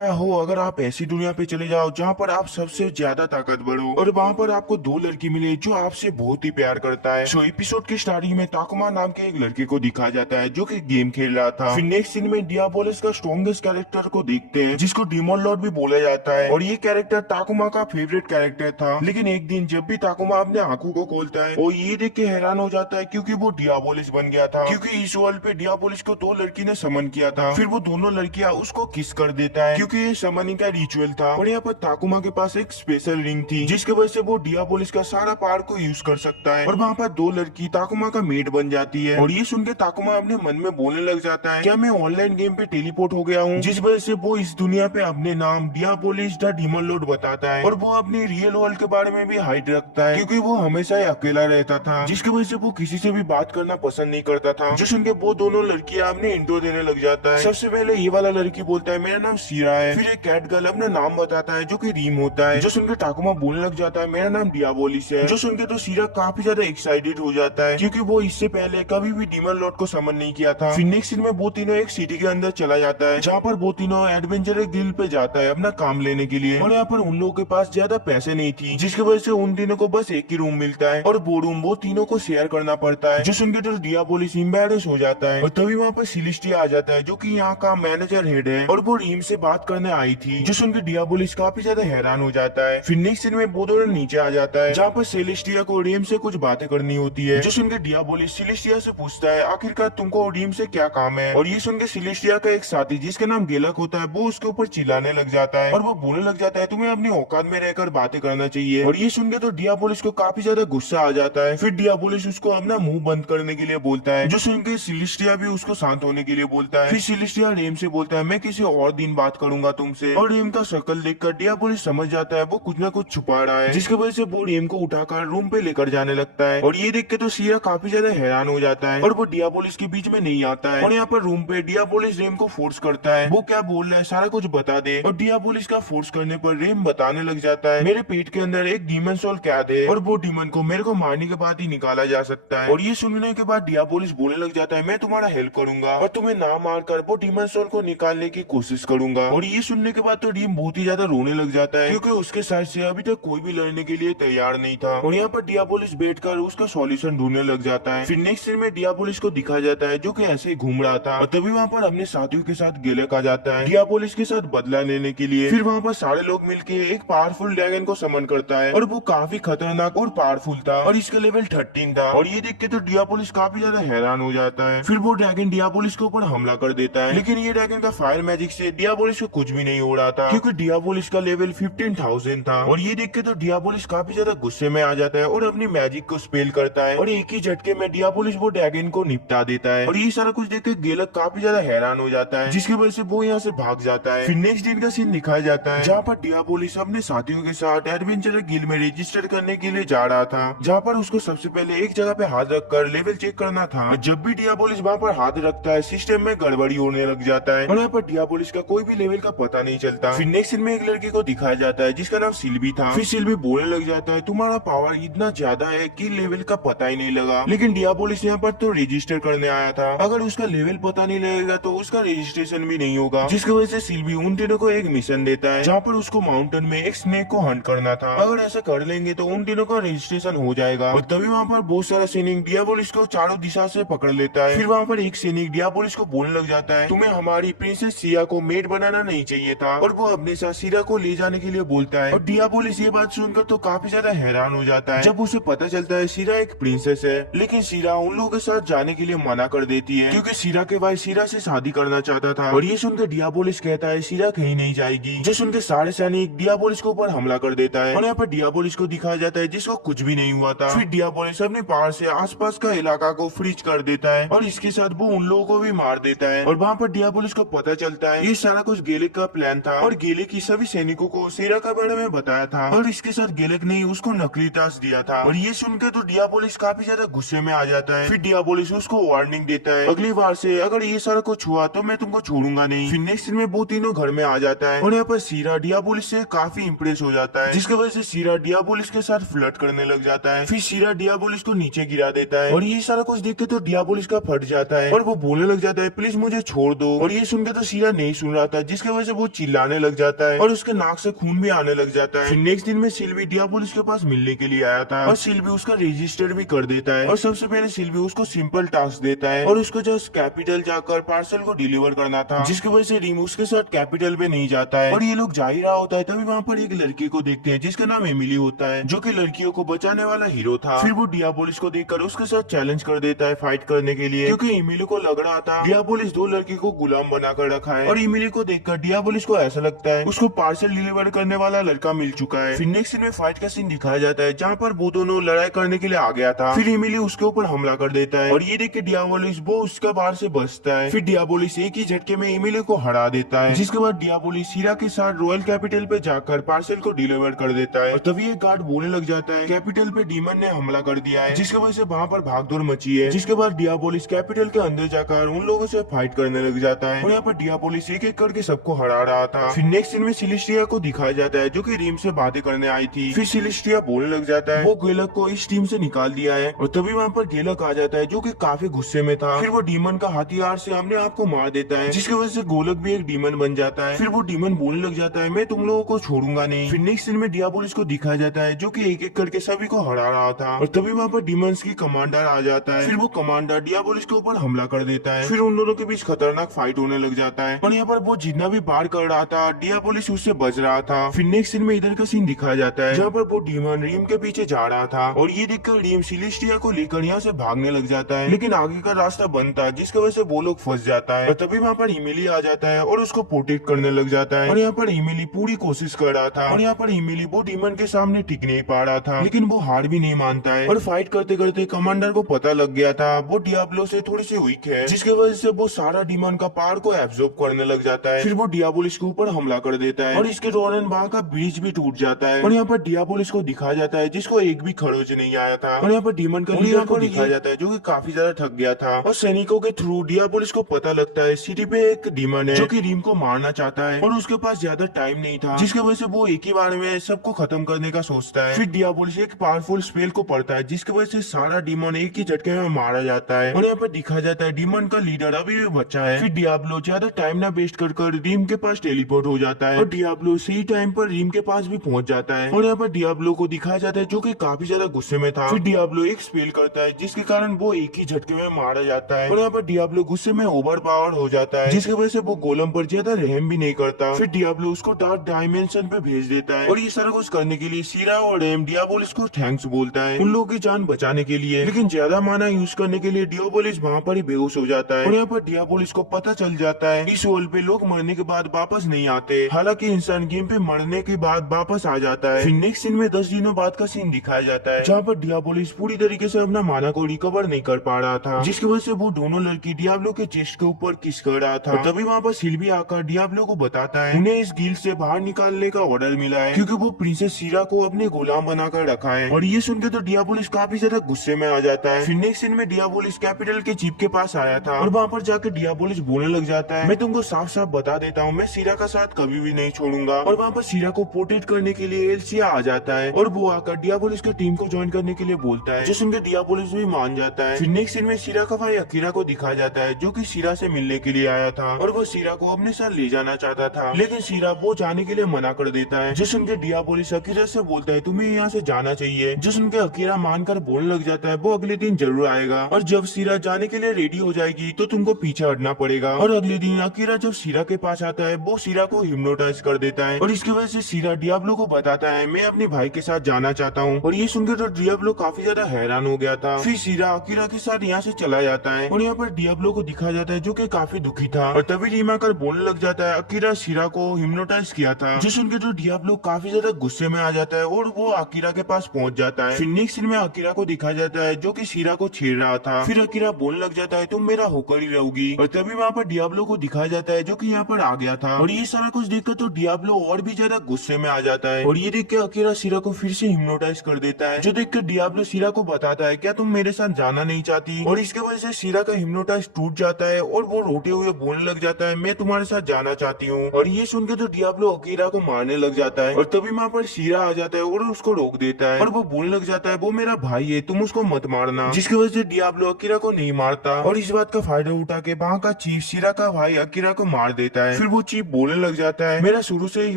हो अगर आप ऐसी दुनिया पे चले जाओ जहाँ पर आप सबसे ज्यादा ताकतवर हो और वहाँ पर आपको दो लड़की मिले जो आपसे बहुत ही प्यार करता है। सो एपिसोड की स्टार्टिंग में ताकुमा नाम के एक लड़के को दिखाया जाता है जो कि गेम खेल रहा था। फिर नेक्स्ट सीन में डियाबोलिस का स्ट्रॉन्गेस्ट कैरेक्टर को देखते हैं जिसको डीमन लॉर्ड भी बोला जाता है और ये कैरेक्टर ताकुमा का फेवरेट कैरेक्टर था। लेकिन एक दिन जब भी ताकुमा अपने आंखों को खोलता है वो ये देख के हैरान हो जाता है क्योंकि वो डियाबोलिस बन गया था। क्योंकि इस वर्ल्ड पे डियाबोलिस को दो लड़की ने समन किया था। फिर वो दोनों लड़कियां उसको किस कर देता है क्योंकि ये समनिंग का रिचुअल था। और यहाँ पर ताकुमा के पास एक स्पेशल रिंग थी जिसकी वजह से वो डियाबोलिस का सारा पावर को यूज कर सकता है। और वहाँ पर दो लड़की ताकुमा का मेड बन जाती है और ये सुन के ताकुमा अपने मन में बोलने लग जाता है क्या मैं ऑनलाइन गेम पे टेलीपोर्ट हो गया हूँ, जिस वजह से वो इस दुनिया पे अपने नाम डियाबोलिस द डीमन लॉर्ड बताता है। और वो अपने रियल वर्ल्ड के बारे में भी हाइड रखता है क्योंकि वो हमेशा ही अकेला रहता था जिसकी वजह से वो किसी से भी बात करना पसंद नहीं करता था। जो सुन के वो दोनों लड़कियां अपने इंट्रो देने लग जाता है। सबसे पहले ये वाला लड़की बोलता है मेरा नाम सीरा है। फिर एक कैट गर्ल अपना नाम बताता है जो कि रीम होता है। जो सुनकर ताकुमा बोलने लग जाता है मेरा नाम डियाबोलिस है। जो सुनकर तो सीरा काफी ज्यादा एक्साइटेड हो जाता है क्योंकि वो इससे पहले कभी भी डीमन लॉर्ड को समन नहीं किया था। फिर नेक्स्ट सीन में वो तीनों एक सिटी के अंदर चला जाता है जहाँ पर वो तीनों एडवेंचर गिल्ड पे जाता है अपना काम लेने के लिए। और यहाँ पर उन लोगों के पास ज्यादा पैसे नहीं थी जिसकी वजह से उन तीनों को बस एक ही रूम मिलता है और वो रूम वो तीनों को शेयर करना पड़ता है। जो सुनकर तो डियाबोलिस एम्बैरेस हो जाता है और तभी वहाँ पर सिलिस्टिया आ जाता है जो कि यहाँ का मैनेजर हेड है और वो रीम से बात करने आई थी। जो सुनकर डियाबोलिस काफी ज्यादा हैरान हो जाता है। फिर नेक्स्ट सीन में वो दोनों नीचे आ जाता है जहाँ पर सेलेस्टिया को रीम से कुछ बातें करनी होती है। जो सुनकर डियाबोलिस सेलेस्टिया से पूछता है आखिरकार तुमको रीम से क्या काम है। और ये सुनकर सेलेस्टिया का एक साथी जिसका नाम गेलक होता है वो उसके ऊपर चिल्लाने लग जाता है और वो बोलने लग जाता है तुम्हें अपनी औकात में रहकर बातें करना चाहिए। और ये सुनकर तो डियाबोलिस को काफी ज्यादा गुस्सा आ जाता है। फिर डियाबोलिस उसको अपना मुंह बंद करने के लिए बोलता है। जो सुनकर सिलिस्टिया भी उसको शांत होने के लिए बोलता है। फिर सिलिस्टिया रेम से बोलता है मैं किसी और दिन बात करूंगा तुमसे। और रेम का शक्ल देखकर डियाबोलिस समझ जाता है वो कुछ ना कुछ छुपा रहा है जिसकी वजह से वो रेम को उठाकर रूम पे लेकर जाने लगता है। और ये देख के तो सीरा काफी ज्यादा हैरान हो जाता है और वो डियाबोलिस के बीच में नहीं आता है। और यहाँ पर रूम पे डियाबोलिस रेम को फोर्स करता है वो क्या बोल रहा है सारा कुछ बता दे। और डियाबोलिस का फोर्स करने पर रेम बताने लग जाता है मेरे पेट के अंदर एक डीमन सोल कैद है और वो डीमन को मेरे को मारने के बाद ही निकाला जा सकता है। और ये सुनने के बाद डियाबोलिस बोलने लग जाता है मैं तुम्हारा हेल्प करूंगा और तुम्हें ना मारकर वो डीमन सोल को निकालने की कोशिश करूंगा। और ये सुनने के बाद तो रीम बहुत ही ज्यादा रोने लग जाता है क्योंकि उसके साइड से अभी तक कोई भी लड़ने के लिए तैयार नहीं था। और यहाँ पर डियाबोलिस बैठकर उसका सॉल्यूशन ढूंढने लग जाता है। फिर नेक्स्ट सीन में डियाबोलिस को दिखाया जाता है जो कि ऐसे ही घूम रहा था और तभी वहाँ पर अपने साथियों के साथ गेलक आ जाता है डियाबोलिस के साथ बदला लेने के लिए। फिर वहाँ पर सारे लोग मिलके एक पावरफुल ड्रैगन को समन करता है और वो काफी खतरनाक और पावरफुल था और इसका लेवल 13 था। और ये देख के तो डियाबोलिस काफी ज्यादा हैरान हो जाता है। फिर वो ड्रैगन डियाबोलिस के ऊपर हमला कर देता है लेकिन ये ड्रैगन का फायर मैजिक से डियाबोलिस को कुछ भी नहीं हो रहा था क्योंकि डियाबोलिस का लेवल 15,000 था। और ये देख के तो डियाबोलिस काफी ज्यादा गुस्से में आ जाता है और अपनी मैजिक को स्पेल करता है और एक ही झटके में डियाबोलिस वो ड्रैगन को निपटा देता है। और ये सारा कुछ देख के गेलक काफी ज्यादा हैरान हो जाता है जिसकी वजह से वो यहाँ से भाग जाता है। फिर नेक्स्ट दिन का सीन दिखाया जाता है जहाँ पर डियाबोलिस अपने साथियों के साथ एडवेंचर गिल्ड में रजिस्टर करने के लिए जा रहा था जहाँ पर उसको सबसे पहले एक जगह पे हाथ रखकर लेवल चेक करना था। जब भी डियाबोलिस वहाँ पर हाथ रखता है सिस्टम में गड़बड़ी होने लग जाता है और यहाँ पर डियाबोलिस का कोई भी लेवल का पता नहीं चलता। फिर नेक्स्ट सीन में एक लड़की को दिखाया जाता है जिसका नाम सिल्वी था। फिर सिल्वी बोलने लग जाता है तुम्हारा पावर इतना ज्यादा है कि लेवल का पता ही नहीं लगा। लेकिन डियाबोलिस यहाँ पर तो रजिस्टर करने आया था, अगर उसका लेवल पता नहीं लगेगा तो उसका रजिस्ट्रेशन भी नहीं होगा। जिसकी वजह से सिल्वी उन तीनों को एक मिशन देता है जहाँ पर उसको माउंटेन में एक स्नेक को हंट करना था। अगर ऐसा कर लेंगे तो उन तीनों का रजिस्ट्रेशन हो जाएगा। और तभी वहाँ पर बहुत सारा सैनिक डियाबोलिस को चारों दिशा से पकड़ लेता है। फिर वहाँ पर एक सैनिक डियाबोलिस को बोलने लग जाता है तुम्हें हमारी प्रिंसेस सिया को मेड बनाना नहीं चाहिए था और वो अपने साथ सीरा को ले जाने के लिए बोलता है। और डियाबोलिस ये बात सुनकर तो काफी ज्यादा हैरान हो जाता है जब उसे पता चलता है सीरा एक प्रिंसेस है। लेकिन सीरा उन लोगों के साथ जाने के लिए मना कर देती है क्योंकि सीरा के भाई सीरा से शादी करना चाहता था। और ये सुनकर डियाबोलिस कहता है सीरा कहीं नहीं जाएगी। जो सुनकर सारे सैनिक डियाबोलिस के ऊपर हमला कर देता है और यहाँ पर डियाबोलिस को दिखाया जाता है जिसको कुछ भी नहीं हुआ था। फिर डियाबोलिस अपने पावर से आसपास का इलाका को फ्रीज कर देता है और इसके साथ वो उन लोगों को भी मार देता है। और वहाँ पर डियाबोलिस को पता चलता है ये सारा कुछ गेलिक का प्लान था और गेलिक की सभी सैनिकों को सीरा के बारे में बताया था और इसके साथ गेलिक ने उसको नकली टास्क दिया था। और ये सुनकर तो डियाबोलिस काफी ज्यादा गुस्से में आ जाता है। फिर डियाबोलिस उसको वार्निंग देता है अगली बार से अगर ये सारा कुछ हुआ तो मैं तुमको छोड़ूंगा नहीं। फिर नेक्स्ट दिन में वो तीनों घर में आ जाता है और यहाँ पर सीरा डियाबोलिस से काफी इम्प्रेस हो जाता है जिसकी वजह से सीरा डियाबोलिस के साथ फ्लर्ट करने लग जाता है। फिर सीरा डियाबोलिस को नीचे गिरा देता है और ये सारा कुछ देख के तो डियाबोलिस का फट जाता है और वो बोलने लग जाता है प्लीज मुझे छोड़ दो। और ये सुनकर तो सीरा नहीं सुन रहा था जिसकी जिसकी वजह से वो चिल्लाने लग जाता है और उसके नाक से खून भी आने लग जाता है। फिर नेक्स्ट दिन में सिल्वी डियाबोलिस के पास मिलने के लिए आया था और सिल्वी उसका रजिस्टर भी कर देता है और सबसे पहले सिल्वी उसको सिंपल टास्क देता है और उसको जस्ट कैपिटल जाकर पार्सल को डिलीवर करना था, जिसकी वजह से रिम उसके साथ कैपिटल पे नहीं जाता है और ये लोग जा ही रहा होता है। तभी वहाँ पर एक लड़की को देखते हैं जिसका नाम एमिली होता है, जो कि लड़कियों को बचाने वाला हीरो था। फिर वो डियाबोलिस को देखकर उसके साथ चैलेंज कर देता है फाइट करने के लिए, क्योंकि एमिली को लग रहा था डियाबोलिस दो लड़की को गुलाम बनाकर रखा है और एमिली को देखकर डियाबोलिस को ऐसा लगता है उसको पार्सल डिलीवर करने वाला लड़का मिल चुका है। फिर नेक्स्ट सीन में फाइट का सीन दिखाया जाता है जहाँ पर वो दोनों लड़ाई करने के लिए आ गया था। फिर एमिली उसके ऊपर हमला कर देता है और ये देख के डियाबोलिस वो उसके बाहर से बचता है। फिर डियाबोलिस एक ही झटके में एमिली को हरा देता है, जिसके बाद डियाबोलिस हीरा के साथ रॉयल कैपिटल पे जाकर पार्सल को डिलीवर कर देता है और तभी एक गार्ड बोलने लग जाता है कैपिटल पे डीमन ने हमला कर दिया है, जिसकी वजह से वहाँ पर भागदौड़ मची है। जिसके बाद डियाबोलिस कैपिटल के अंदर जाकर उन लोगों से फाइट करने लग जाता है और यहाँ पर डियाबोलिस एक एक करके सबको हरा रहा था। फिर नेक्स्ट सीन में सिलेस्टिया को दिखाया जाता है जो कि रिम से बातें करने आई थी। फिर सिलेस्टिया बोलने लग जाता है वो गेलक को इस टीम से निकाल दिया है और तभी वहाँ पर गेलक आ जाता है जो कि काफी गुस्से में था। फिर वो डीमन का हथियार से अपने आप को मार देता है, जिसकी वजह से गोलक भी एक डीमन बन जाता है। फिर वो डीमन बोलने लग जाता है मैं तुम लोगों को छोड़ूंगा नहीं। फिर नेक्स्ट सीन में डियाबोलिस को दिखाया जाता है जो कि एक एक करके सभी को हरा रहा था और तभी वहाँ पर डीमंस की कमांडर आ जाता है। फिर वो कमांडर डियाबोलिस के ऊपर हमला कर देता है। फिर उन दोनों के बीच खतरनाक फाइट होने लग जाता है और यहाँ पर वो जितना भी पार कर रहा था डियाबोलिस उससे बच रहा था। फिर नेक्स्ट सीन में इधर का सीन दिखाया जाता है जहाँ पर वो डीमन रीम के पीछे जा रहा था और ये देखकर रीम सिलेस्टिया को लेकर यहाँ से भागने लग जाता है, लेकिन आगे का रास्ता बंद था जिसकी वजह से वो लोग फंस जाता है और तभी वहाँ पर इमिली आ जाता है और उसको प्रोटेक्ट करने लग जाता है और यहाँ पर इमिली पूरी कोशिश कर रहा था और यहाँ पर इमिली वो डीमन के सामने टिक नहीं पा रहा था, लेकिन वो हार भी नहीं मानता है और फाइट करते करते कमांडर को पता लग गया था वो डियाब्लो से थोड़ी सी वीक है, जिसकी वजह से वो सारा डीमन का पावर को एब्जॉर्ब करने लग जाता है। फिर वो डियाबोलिस के ऊपर हमला कर देता है और इसके दौरान वहाँ का ब्रिज भी टूट जाता है और यहाँ पर डियाबोलिस को दिखाया जाता है जिसको एक भी खरोच नहीं आया था और यहाँ पर डीमन का लीडर को दिखाया जाता है जो कि काफी ज्यादा थक गया था और सैनिकों के थ्रू डियाबोलिस को पता लगता है सिटी पे एक डीमन है जो कि रीम को मारना चाहता है और उसके पास ज्यादा टाइम नहीं था, जिसकी वजह से वो एक ही बार में सबको खत्म करने का सोचता है। फिर डियाबोलिस एक पावरफुल स्पेल को पढ़ता है जिसकी वजह से सारा डीमन एक ही झटके में मारा जाता है और यहाँ पर दिखाया जाता है डीमन का लीडर अभी भी बचा है। फिर डियाब्लो ज्यादा टाइम ना वेस्ट कर रीम के पास टेलीपोर्ट हो जाता है और डियाब्लो सही टाइम पर रीम के पास भी पहुंच जाता है और यहाँ पर डियाब्लो को दिखाया जाता है जो कि काफी ज्यादा गुस्से में था। फिर डियाब्लो एक स्पेल करता है जिसके कारण वो एक ही झटके में मारा जाता है और यहाँ पर डियाब्लो गुस्से में ओवर पावर हो जाता है, जिसकी वजह से वो गोलम पर ज्यादा रहम भी नहीं करता। फिर डियाब्लो उसको डार्क डायमेंशन पे भेज देता है और ये सारा कुछ करने के लिए सीरा और रेम डियाबोलिस को थैंक्स बोलता है उन लोगों की जान बचाने के लिए, लेकिन ज्यादा माना यूज करने के लिए डियाबोलिस वहाँ पर ही बेहोश हो जाता है और यहाँ पर डियाबोलिस को पता चल जाता है इस वर्ल्ड पे लोग मरने के बाद वापस नहीं आते, हालांकि इंसान गेम पे मरने के बाद वापस आ जाता है। फिर नेक्स्ट सीन में 10 दिनों बाद का सीन दिखाया जाता है जहाँ पर डियाबोलिस पूरी तरीके से अपना माना को रिकवर नहीं कर पा रहा था, जिसकी वजह से वो दोनों लड़की डियाब्लो के चेस्ट के ऊपर किस कर रहा था। तभी वहाँ पर सिल्वी आकर डियाब्लो को बताता है उन्हें इस गिल्ड से बाहर निकालने का ऑर्डर मिला है क्योंकि वो प्रिंसेस सीरा को अपने गुलाम बनाकर रखा है और ये सुनकर तो डियाबोलिस काफी ज्यादा गुस्से में आ जाता है। फिर नेक्स्ट सीन में डियाबोलिस कैपिटल के चीफ के पास आया था और वहाँ पर जाकर डियाबोलिस बोलने लग जाता है मैं तुमको साफ साफ बता देता हूँ मैं सीरा का साथ कभी भी नहीं छोड़ूंगा और वहाँ पर सीरा को प्रोटेक्ट करने के लिए एल्सिया आ जाता है और वो आकर डियाबोलिस की टीम को ज्वाइन करने के लिए बोलता है, जो सुनकर डियाबोलिस भी मान जाता है। फिर नेक्स्ट सीन में सीरा का भाई अकीरा को दिखाया जाता है जो कि सीरा से मिलने के लिए आया था और वो सीरा को अपने साथ ले जाना चाहता था, लेकिन सीरा वो जाने के लिए मना कर देता है, जो सुनकर डियाबोलिस अकीरा से बोलता है तुम्हें यहाँ से जाना चाहिए, जो सुनकर अकीरा मानकर बोलने लग जाता है वो अगले दिन जरूर आएगा और जब सीरा जाने के लिए रेडी हो जाएगी तो तुमको पीछे हटना पड़ेगा। और अगले दिन अकीरा जब सीरा के पास आता है वो सीरा को हिप्नोटाइज कर देता है और इसकी वजह से सीरा डियाब्लो को बताता है मैं अपने भाई के साथ जाना चाहता हूँ और ये सुनकर तो डियाब्लो काफी ज्यादा हैरान हो गया था। फिर सीरा अकीरा के साथ यहाँ से चला जाता है और यहाँ पर डियाब्लो को दिखाया जाता है जो कि काफी दुखी था और तभी रीमा कर बोलने लग जाता है अकीरा सीरा को हिप्नोटाइज किया था, जो सुनकर तो डियाब्लो काफी ज्यादा गुस्से में आ जाता है और वो अकीरा के पास पहुंच जाता है। फिर नेक्स्ट सीन में अकीरा को दिखाया जाता है जो कि सीरा को छेड़ रहा था। फिर अकीरा बोलने लग जाता है तुम मेरा होकर ही रहोगी और तभी वहाँ पर डियाब्लो को दिखाया जाता है जो कि यहाँ पर आ गया था और ये सारा कुछ देखकर तो डियाब्लो और भी ज्यादा गुस्से में आ जाता है और ये देख के अकीरा सीरा को फिर से हिप्नोटाइज कर देता है, जो देखकर डियाब्लो सीरा को बताता है क्या तुम मेरे साथ जाना नहीं चाहती और इसके वजह से सीरा का हिप्नोटाइज टूट जाता है और वो रोते हुए बोलने लग जाता है मैं तुम्हारे साथ जाना चाहती हूँ और ये सुनकर तो डियाब्लो अकीरा को मारने लग जाता है और तभी वहाँ पर सीरा आ जाता है और उसको रोक देता है और वो बोलने लग जाता है वो मेरा भाई है तुम उसको मत मारना, जिसकी वजह से डियाब्लो अकीरा को नहीं मारता और इस बात का फायदा उठा के वहाँ का चीफ सीरा का भाई अकीरा को मार देता है। है। फिर वो चीप बोलने लग जाता है, मेरा शुरू से ही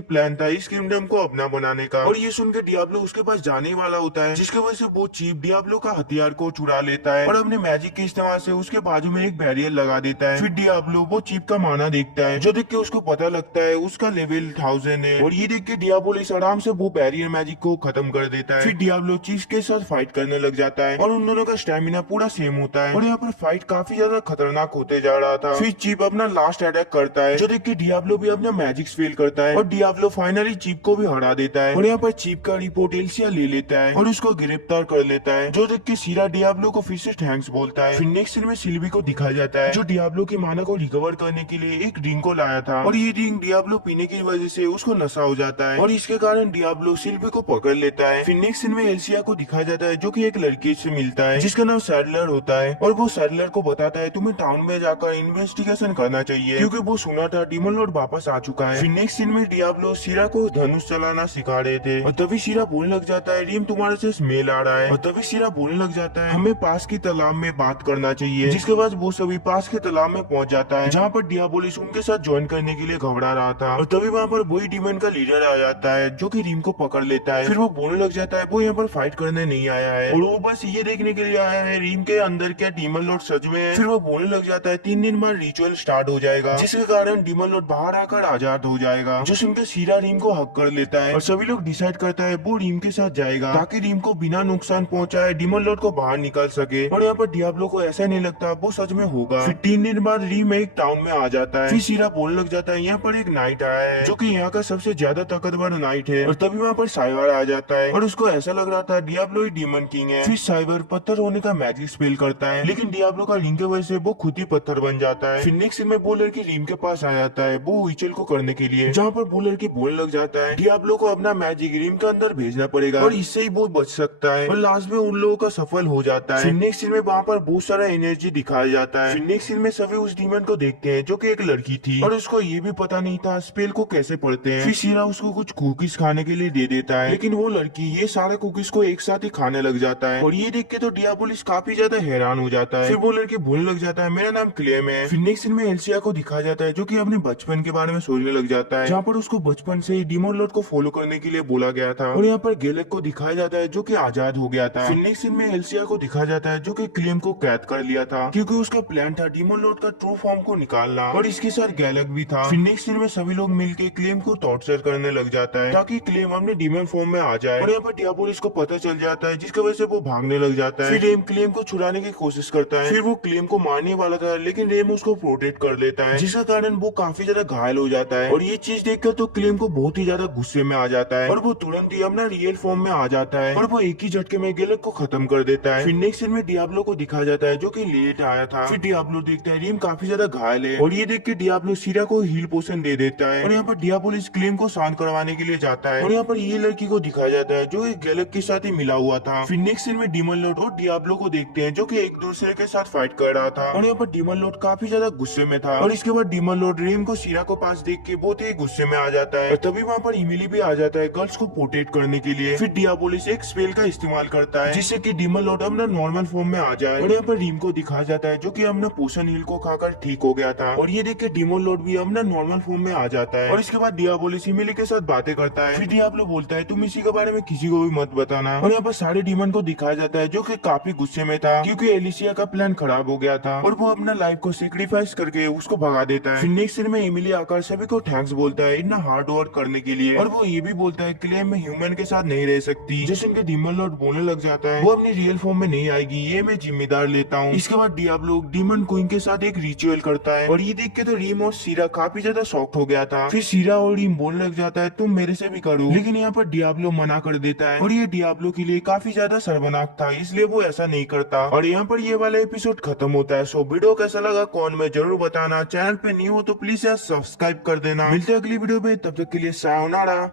प्लान था इस किंगडम को अपना बनाने का। और ये सुनकर डियाब्लो उसके पास जाने वाला होता है, जिसकी वजह से वो चीप डियाब्लो का हथियार को चुरा लेता है और अपने मैजिक के इस्तेमाल से उसके बाजू में एक बैरियर लगा देता है। फिर डियाब्लो वो चीप का माना देखता है, जो देख के उसको पता लगता है उसका लेवल 1000 है। और ये देख के डियाब्लो आराम से वो बैरियर मैजिक को खत्म कर देता है। फिर डियाब्लो चीफ के साथ फाइट करने लग जाता है और उन दोनों का स्टेमिना पूरा सेम होता है और यहाँ पर फाइट काफी ज्यादा खतरनाक होते जा रहा था। फिर चीफ अपना लास्ट अटैक करता है, जो देख के डियाब्लो भी अपना मैजिक फेल करता है और डियाब्लो फाइनली चीफ को भी हरा देता है। और यहाँ पर चीफ का रिपोर्ट एलिसिया ले लेता है और उसको गिरफ्तार कर लेता है, जो देख के सीरा डियाब्लो को फिर से थैंक्स बोलता है। फिर नेक्स्ट सीन में सिल्वी को दिखाया जाता है, जो डियाब्लो की माना को रिकवर करने के लिए एक ड्रिंक को लाया था और ये ड्रिंक डियाब्लो पीने की वजह से उसको नशा हो जाता है और इसके कारण डियाब्लो सिल्वी को पकड़ लेता है। फिर नेक्स्ट सीन में एलिसिया को दिखाया जाता है, जो कि एक लड़की से मिलता है जिसका नाम सैडलर होता है और वो सैडलर को बताता है तुम्हें टाउन में जाकर इन्वेस्टिगेशन करना चाहिए, क्योंकि वो सुना था डीमन लॉर्ड वापस आ चुका है। फिर नेक्स्ट सीन में डियाब्लो सीरा को धनुष चलाना सिखा रहे थे और तभी सीरा बोलने लग जाता है रीम तुम्हारे से स्मेल आ रहा है। और तभी सीरा बोलने लग जाता है हमें पास की तालाब में बात करना चाहिए, जिसके बाद वो सभी पास के तालाब में पहुंच जाता है, जहाँ पर डियाबोलिस उनके साथ ज्वाइन करने के लिए घबरा रहा था। और तभी वहाँ पर वही डीमन का लीडर आ जाता है, जो कि रीम को पकड़ लेता है। फिर वो बोलने लग जाता है वो यहाँ पर फाइट करने नहीं आया है और वो बस ये देखने के लिए आया है रीम के अंदर क्या डीमन लॉर्ड सच में है। फिर वो बोलने लग जाता है 3 दिन बाद रिचुअल स्टार्ट हो जाएगा, जिसके कारण डीमन लॉर्ड बाहर आकर आजाद हो जाएगा, जो सुनकर सीरा रीम को हक कर लेता है और सभी लोग डिसाइड करता है वो रीम के साथ जाएगा ताकि रीम को बिना नुकसान पहुंचाए डीमन लॉर्ड को बाहर निकाल सके। और यहाँ पर डियाब्लो को ऐसा नहीं लगता वो सच में होगा। फिर 3 दिन बाद रीम एक टाउन में आ जाता है। फिर सीरा बोलने लग जाता है यहाँ पर एक नाइट आया है, जो कि यहाँ का सबसे ज्यादा ताकतवर नाइट है। और तभी वहाँ पर साइवर आ जाता है और उसको ऐसा लग रहा था डियाब्लो ही डीमन किंग है। फिर साइवर पत्थर होने का मैजिक स्पेल करता है, लेकिन डियाब्लो का रिंग की वजह से वो खुद ही पत्थर बन जाता है। फिर नेक्स्ट में वो लड़की रीम के पास आ जाता है वो विचल को करने के लिए, जहाँ पर वो लड़की बोलने लग जाता है डियाब्लो को अपना मैजिक रीम के अंदर भेजना पड़ेगा और इससे ही वो बच सकता है। और लास्ट में उन लोगों का सफल हो जाता है। फिर नेक्स्ट सीन में वहाँ पर बहुत सारा एनर्जी दिखाया जाता है। फिर नेक्स्ट सीन में सभी उस डीमन को देखते हैं, जो कि एक लड़की थी और उसको ये भी पता नहीं था स्पेल को कैसे पढ़ते हैं। फिर सीरा उसको कुछ कुकीज खाने के लिए दे देता है, लेकिन वो लड़की ये सारे कुकीज को एक साथ ही खाने लग जाता है और ये देख के तो डियाबोलिस काफी ज्यादा हैरान हो जाता है। फिर वो लड़की बोलने लग जाता है मेरा नाम क्लेम है। फिर नेक्स्ट सीन में एलिसिया को दिखाया जाता है, जो कि अपने बचपन के बारे में सोचने लग जाता है, जहाँ पर उसको बचपन से ही डीमन लॉर्ड को फॉलो करने के लिए बोला गया था। और यहाँ पर गेलेक को दिखाया जाता है, जो कि आजाद हो गया था। फिर नेक्स्ट सीन में एलिसिया को दिखाया जाता है, जो कि क्लेम को कैद कर लिया था, क्योंकि उसका प्लान था डीमन लॉर्ड का ट्रू फॉर्म को निकालना और इसके साथ गैलक भी था। फिर नेक्स्ट सीन में सभी लोग मिलकर क्लेम को टॉर्चर करने लग जाता है, ताकि क्लेम अपने डीमन फॉर्म में आ जाए। और यहाँ पर डियाबोलिस को पता चल जाता है, जिसकी वजह से वो भागने लग जाता है। फिर रेम क्लेम को छुड़ाने की कोशिश करता है। फिर वो क्लेम को मारने वाला था, लेकिन रेम उसको प्रोटेक्ट कर लेता है, जिसके कारण वो काफी ज्यादा घायल हो जाता है। और ये चीज देखकर तो क्लेम को बहुत ही ज्यादा गुस्से में आ जाता है और वो तुरंत ही अपना रियल फॉर्म में आ जाता है और वो एक ही झटके में गेलक को खत्म कर देता है। फिर नेक्स्ट सीन में डियाब्लो को दिखाया जाता है, जो कि लेट आया था। फिर डियाब्लो देखता है रीम काफी ज्यादा घायल है और ये देख के डियाब्लो सीरा को हील पोशन दे देता है और यहाँ पर डियाबोलिस क्लेम को शांत करवाने के लिए जाता है। और यहाँ पर ये लड़की को दिखाया जाता है, जो एक गेलक के साथ ही मिला हुआ था। फिर नेक्स्ट सीन में डीमन लॉर्ड और डियाब्लो को देखते हैं, जो कि एक दूसरे के साथ फाइट कर रहा था और यहाँ पर डीमन लॉर्ड काफी ज्यादा गुस्से में था। और इसके बाद डीमन लॉर्ड रेम को सीरा को पास देख के बहुत ही गुस्से में आ जाता है और तभी वहाँ पर इमिली भी आ जाता है गर्ल्स को प्रोटेक्ट करने के लिए। फिर डियाबोलिस एक स्पेल का इस्तेमाल करता है, जिससे कि डीमन लॉर्ड अपना नॉर्मल फॉर्म में आ जाए। और यहाँ पर रीम को दिखाया जाता है, जो कि अपना पोशन हील को खाकर ठीक हो गया था और ये देख के डीमन लॉर्ड भी अपना नॉर्मल फॉर्म में आ जाता है। और इसके बाद डियाबोलिस इमिली के साथ बातें करता है। फिर डियाब्लो बोलता है तुम इसी के बारे में किसी को भी मत बताना। और यहाँ पर सारे डीमन को दिखाया जाता है, जो कि काफी गुस्से में था, क्योंकि एलिसिया का प्लान खराब हो गया था और वो अपना लाइफ को सेक्रीफाइस करके उसको भगा देता है। फिर नेक्स्ट सीन में इमिली आकर सभी को थैंक्स बोलता है इतना हार्ड वर्क करने के लिए और वो ये भी बोलता है क्लेम में ह्यूमन के साथ नहीं रह सकती। जैसे उनके डीमन लॉर्ड बोलने लग जाता है वो अपनी रियल फॉर्म में नहीं आएगी, ये मैं जिम्मेदार लेता हूँ। इसके बाद डियाब्लो डीमन क्वीन के साथ एक रिचुअल करता है और ये देख के तो रीम और सीरा काफी ज्यादा शॉक्ड हो गया था। फिर सीरा और रीम बोलने लग जाता है तुम मेरे से भी करो, लेकिन यहाँ पर डियाब्लो मना कर देता है और ये डियाब्लो के लिए काफी ज्यादा शर्मनाक था, इसलिए वो ऐसा नहीं करता। और यहाँ पर ये वाला एपिसोड खत्म होता है। सो वीडियो कैसा लगा कमेंट में जरूर बताना। चैनल पे न्यू हो तो प्लीज यार सब्सक्राइब कर देना। मिलते हैं अगली वीडियो में, तब तक के लिए सायोनारा।